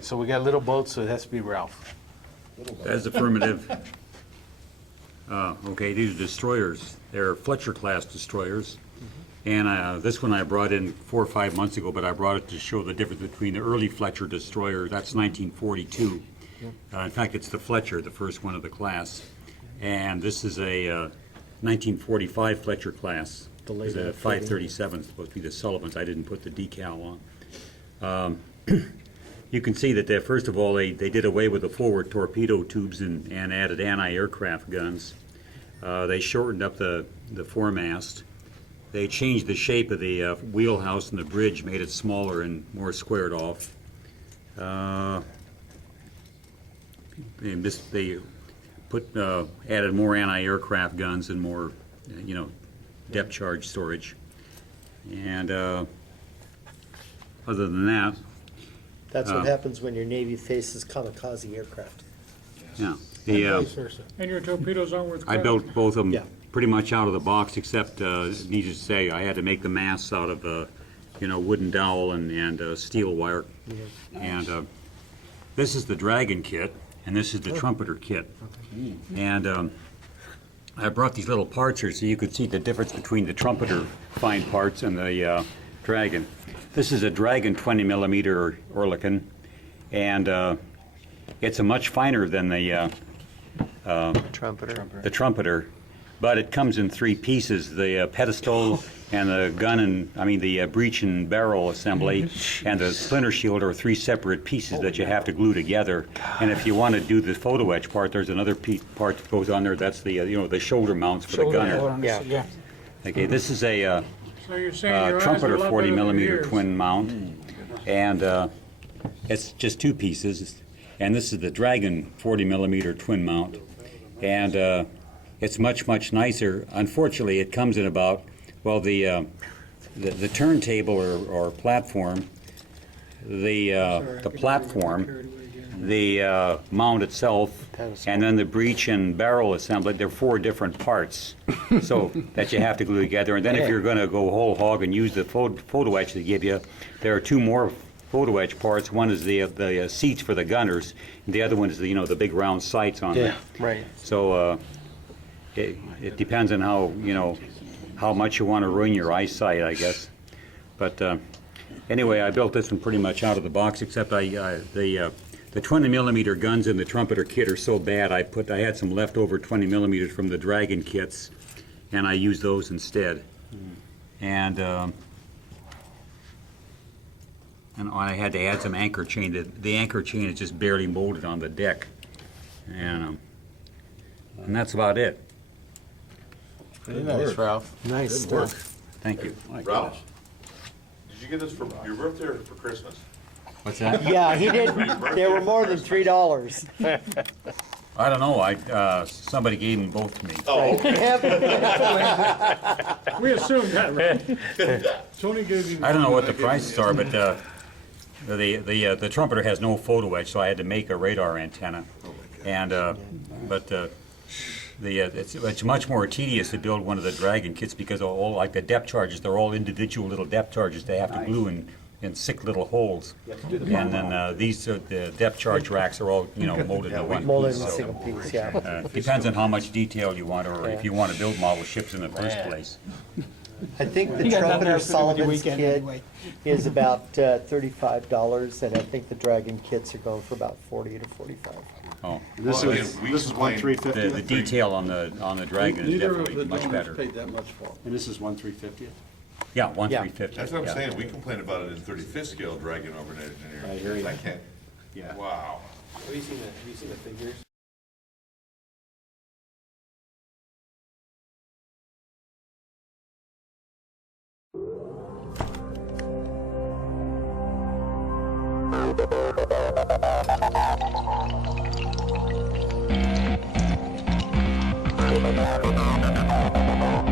right, so we got little boats, so it has to be Ralph. That's affirmative. Okay, these are destroyers. They're Fletcher class destroyers. And this one I brought in 4 or 5 months ago, but I brought it to show the difference between the early Fletcher destroyer. That's 1942. In fact, it's the Fletcher, the first one of the class. And this is a 1945 Fletcher class. It's a 537, supposed to be the Sullivans. I didn't put the decal on. You can see that they, first of all, they did away with the forward torpedo tubes and added anti-aircraft guns. They shortened up the foremast. They changed the shape of the wheelhouse and the bridge, made it smaller and more squared off. They added more anti-aircraft guns and more, depth charge storage. And other than that, That's what happens when your Navy faces kamikaze aircraft. yeah. And your torpedoes aren't worth I crap. built both of them Yeah. pretty much out of the box, except, needless to say, I had to make the masts out of, wooden dowel and steel wire. And this is the Dragon kit, and this is the Trumpeter kit. And I brought these little parts here so you could see the difference between the Trumpeter fine parts and the Dragon. This is a Dragon 20 millimeter Oerlikon, and it's a much finer than the Trumpeter, but it comes in 3 pieces: the pedestal and the gun and the breech and barrel assembly, and the splinter shield are 3 separate pieces that you have to glue together. And if you want to do the photo etch part, there's another part that goes on there. That's the the shoulder mounts for the gunner. Yeah. Okay, this is a So you're saying your eyes are a Trumpeter lot 40 better than your millimeter ears. twin mount, and it's just 2 pieces. And this is the Dragon 40 millimeter twin mount, and it's much nicer. Unfortunately, it comes in about, well, the turntable or platform, the platform, the mount itself, and then the breech and barrel assembly. They're 4 different parts, so that you have to glue together. And then if you're going to go whole hog and use the photo etch they give you, there are 2 more photo etch parts. One is the seats for the gunners, and the other one is the the big round sights on them. Right. So it depends on how much you want to ruin your eyesight, I guess. But anyway, I built this one pretty much out of the box, except the 20 millimeter guns in the Trumpeter kit are so bad. I had some leftover 20 millimeters from the Dragon kits, and I used those instead. And I had to add some anchor chain. The anchor chain is just barely molded on the deck, and that's about it. Very nice, Ralph. Nice stuff. Thank you. Ralph, did you get this for your birthday or for Christmas? What's that? Yeah, he did. They were more than $3. I don't know. Somebody gave them both to me. Oh, okay. We assumed that, right? Tony gave you. I don't know what the prices are, but the Trumpeter has no photo etch, so I had to make a radar antenna. And it's much more tedious to build one of the Dragon kits because all like the depth charges, they're all individual little depth charges they have to glue in 6 little holes. And then the depth charge racks are all molded in one Molded piece. in a So, single piece, yeah. depends on how much detail you want, or if you want to build model ships in the first place. I think the You got nothing Trumpeter else to do with your Sullivan's weekend kit anyway. is about $35, and I think the Dragon kits are going for about $40 to $45. Oh, This Well, is, again, this is one we the 350th, detail on the Dragon is neither of definitely the much donors better. paid that much for, and this is 1/350th. Yeah, 1 Yeah. 350. That's what I'm yeah. saying. We complain about it in 35th scale Dragon over in engineering. I hear you. I can't. Yeah. Wow. Have you seen the figures? Thank you.